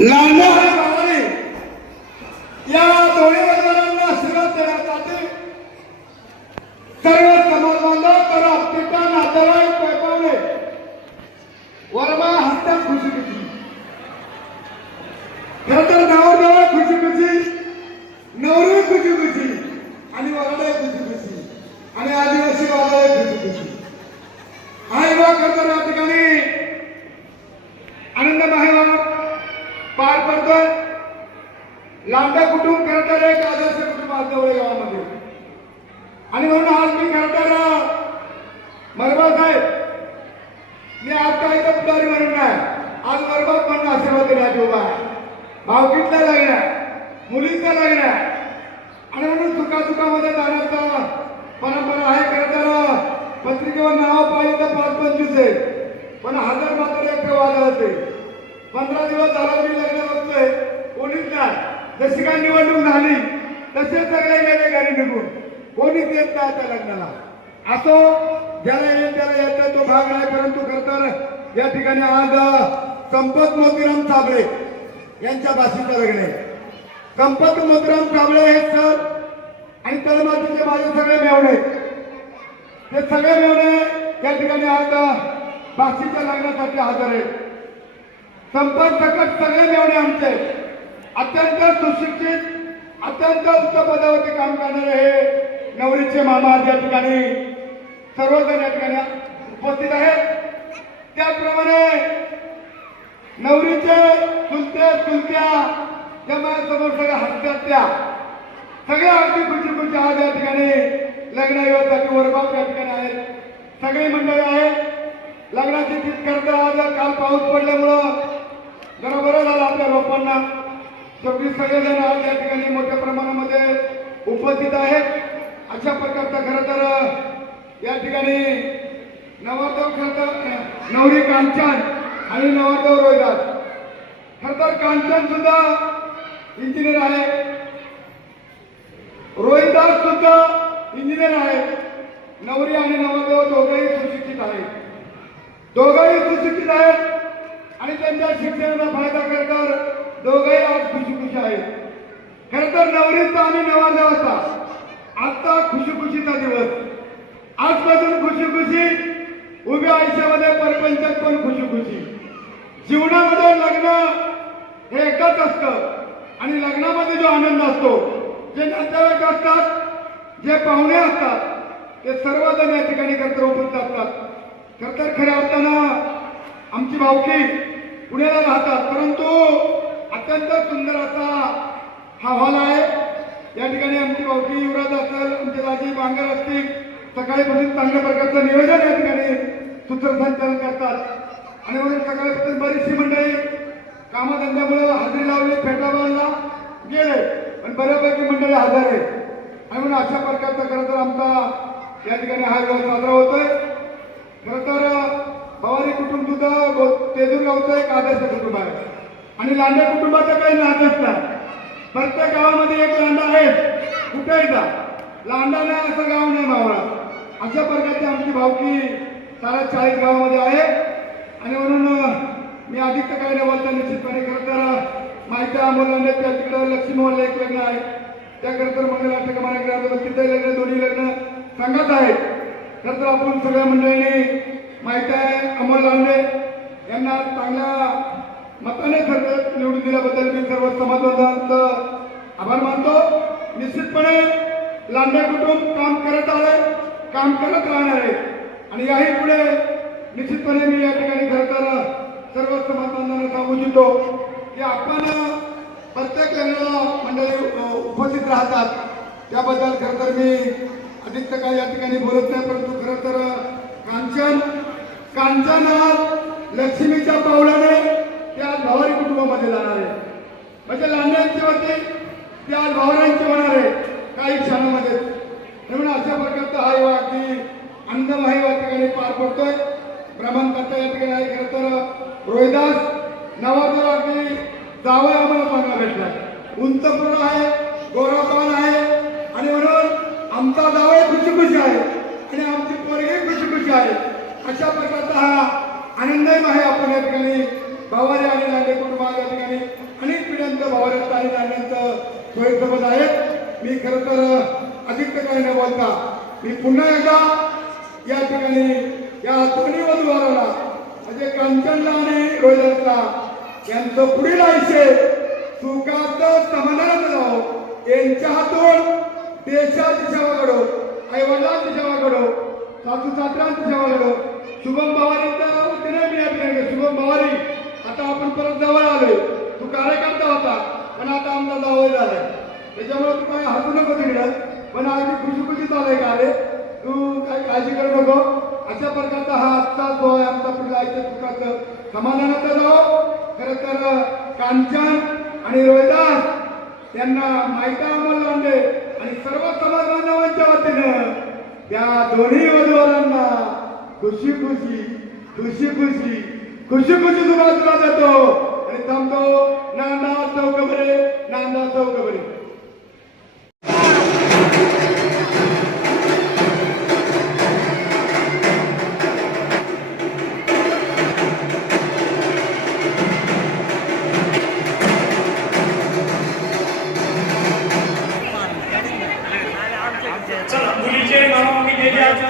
लांडा आणि भावाने या दोन्ही वर्गांना आशीर्वाद देण्यासाठी सर्व समाज बांधव तर आपटिका नातेवाईक पैपावले वर्मा हस्त्यात खुशी खुशी खरं तर नवरदेव खुशी खुशी नवरी खुशी खुशी आणि वराडे खुशी खुशी आणि आदिवासी बाबाळे खुशी खुशी आई बा खरं या ठिकाणी आनंद महायोग पार पडतोय. लांडा कुटुंब खरं तर एक आदर्श कुटुंब असतं गावामध्ये आणि म्हणून आज मी खरं तर मरबा साहेब मी आज काही तर पुढारी म्हणून नाही आज मरबा पण आशीर्वाद देण्यात उभा आहे. भावकीतला लग्न आहे मुलीचं लग्न आहे आणि म्हणून सुखासुखामध्ये जाण्याचा परंपरा आहे. खरं तर पत्रिकेवर नाव पाहिजे तर 5-25 आहे पण हजर मात्र एक वाद होते. 15 दिवस झाला मी लग्न बघतोय कोणीच नाही. जशी काय निवडणूक झाली तसे सगळे गेले घरी निघून कोणीच येत नाही त्या लग्नाला. असो ज्याला येईल त्याला येतं तो भाग नाही. परंतु खरं तर या ठिकाणी आज संपत मोतीराम साबळे यांच्या भाषेचं लग्न आहे. संपत मोतीराम साबळे हे सर आणि तळमातीचे माझे सगळे मेवणे ते सगळे मेवणे या ठिकाणी आज भाषेच्या लग्नासाठी हजर आहेत. संपत सकट सगळे मेवणे आमचे अत्यंत सुशिक्षित अत्यंत उच्च पदावरती काम करणारे हे नवरीचे मामा या ठिकाणी सर्वजण या ठिकाणी उपस्थित आहेत. त्याचप्रमाणे नवरीचे चुलते चुलत्या ज्या माझ्यासमोर सगळ्या हसतात त्या सगळ्या अगदी खुशी खुशी आज या ठिकाणी लग्न येण्यासाठी वरबाप या ठिकाणी आहेत. सगळी मंडळी आहेत. लग्नाची तीच करता आज काल पाऊस पडल्यामुळं जरा बरं झालं आपल्या लोकांना. शेवटी सगळेजण आज या ठिकाणी मोठ्या प्रमाणामध्ये उपस्थित आहेत. अशा प्रकारचा खरं तर या ठिकाणी नवरदेव खरं तर नवरी कांचन आणि नवरदेव रोहिदास. खरं तर कांचन सुद्धा इंजिनियर आहे रोहिदास सुद्धा इंजिनियर आहे. नवरी आणि नवरदेव दोघेही सुशिक्षित आहेत. दोघेही सुशिक्षित आहेत आणि त्यांच्या शिक्षणाचा फायदा करतात. दोघेही आज खुशी खुशी आहेत. खरं तर नवरीचा आणि नवरदेवाचा आजचा खुशी खुशीचा दिवस. आजपासून खुशी खुशी उभ्या आयुष्यामध्ये परपंचात पण खुशी खुशी. जीवनामध्ये लग्न हे एकच असतं आणि लग्नामध्ये जो आनंद असतो जे नातेवाईक असतात जे पाहुणे असतात ते सर्वजण या ठिकाणी खरं तर उपस्थित असतात. खरं तर खऱ्या अर्थानं आमची भावकी पुण्याला राहतात परंतु अत्यंत सुंदर असा हा हॉल आहे. या ठिकाणी आमची भावकी युवराज असेल आमचे राजी बांगर असतील सकाळीपासून चांगल्या प्रकारचं नियोजन या ठिकाणी सूत्रसंचालन करतात आणि म्हणून सकाळपासून बरीचशी मंडळी कामधंद्यामुळे हजेरी लावली फेटाबादला गेले पण बऱ्यापैकी मंडळी हजर आहे आणि म्हणून अशा प्रकारचा खरं तर आमचा या ठिकाणी हा दिवस साजरा होतोय. खरं तर पवारी कुटुंब सुद्धा तेजूर गावचं एक आदर्श कुटुंब आहे आणि लांडे कुटुंबाचं काही नातच नाही. प्रत्येक गावामध्ये एक लांडा आहे. कुठेही जा लांडा नाही असं गाव नाही मावळा. अशा प्रकारची आमची भावकी सारा 40 गावामध्ये आहे आणि म्हणून मी अधिक तर काही नाही बोलता निश्चितपणे खरं तर माहिती अमोल लांडे त्या तिकडं लक्ष्मी मोहल्ला एक लग्न आहे त्या खरं तर मंगलाष्टक मानक तिथे लग्न दोन्ही लग्न सांगत आहेत. खरं तर आपण सगळ्या मंडळींनी माहिती आहे अमोल लांडे यांना चांगल्या मताने खरं निवडून दिल्याबद्दल मी सर्व समाजाचं आभार मानतो. निश्चितपणे लांडे कुटुंब काम करत आले काम करत राहणार आहे आणि याही पुढे निश्चितपणे मी या ठिकाणी खरं तर सर्व समाज बांधवांना सांगू इच्छितो की आपण प्रत्येक लग्नाला मंडळी उपस्थित राहतात त्याबद्दल खरं तर मी अधिक तर काही या ठिकाणी बोलत नाही परंतु खरं तर कांचन लक्ष्मीच्या पावलाने त्या भावारी कुटुंबामध्ये जाणार आहे म्हणजे लांड्यांची होती ती आज भावरांची होणार आहे काही क्षणामध्ये. म्हणून अशा प्रकारचा हा युवा की आनंदमय या ठिकाणी पार पडतोय. ब्राह्मणकर्ता या ठिकाणी आहे. खरं तर रोहिदास नवरदेव अगदी जावं आम्हाला चांगला भेटला. उंचपुर आहे गोरापान आहे आणि म्हणून आमचा जावई खुशी खुशी आहे आणि आमची पोरगी खुशी खुशी आहे. अशा प्रकारचा हा आनंदमय आपण या ठिकाणी भावारी आणि दांडे कुटुंबात या ठिकाणी अनेक पिढ्यांचं भावारत आणि दांड्यांचं सोयीसोबत आहेत. मी खरं तर अधिक काही न बोलता मी पुन्हा एकदा या ठिकाणी या दोन्ही वधूवराला म्हणजे कांचनला आणि रोहिदासला यांचं पुढील आयुष्य सुखाचं समाधानाचं जावं, यांच्या हातून देशाची सेवा घडो, आई वडिलांची सेवा घडो, सासू सासऱ्यांची सेवा घडो. शुभम भवारीचा वतीने मी या ठिकाणी शुभम भवारी आता आपण परत जवळ आलोय. तू कार्यकर्ता होता पण आता आमचा जावळ झालाय, त्याच्यामुळे तू काय हसू नको तिकडं, पण अगदी खुशी चालय का रे, तू काय काळजी करू नको. अशा प्रकारचा हा आजचा जो आहे आमचा पुढला आयुष्य सुखाचं समाधानाचं जावं. खरं तर कांचन आणि रोहिदास यांना मायका अमोल लांडे आणि सर्व समाज बांधवांच्या वतीनं त्या दोन्ही वधूवरांना खुशी खुशी खुशी खुशी खुशी खुशी शुभेच्छा देतो आणि थांबतो. नांदा चौकबरे, नांदा चौकबरे. मुलीचे नाव मी गेली आज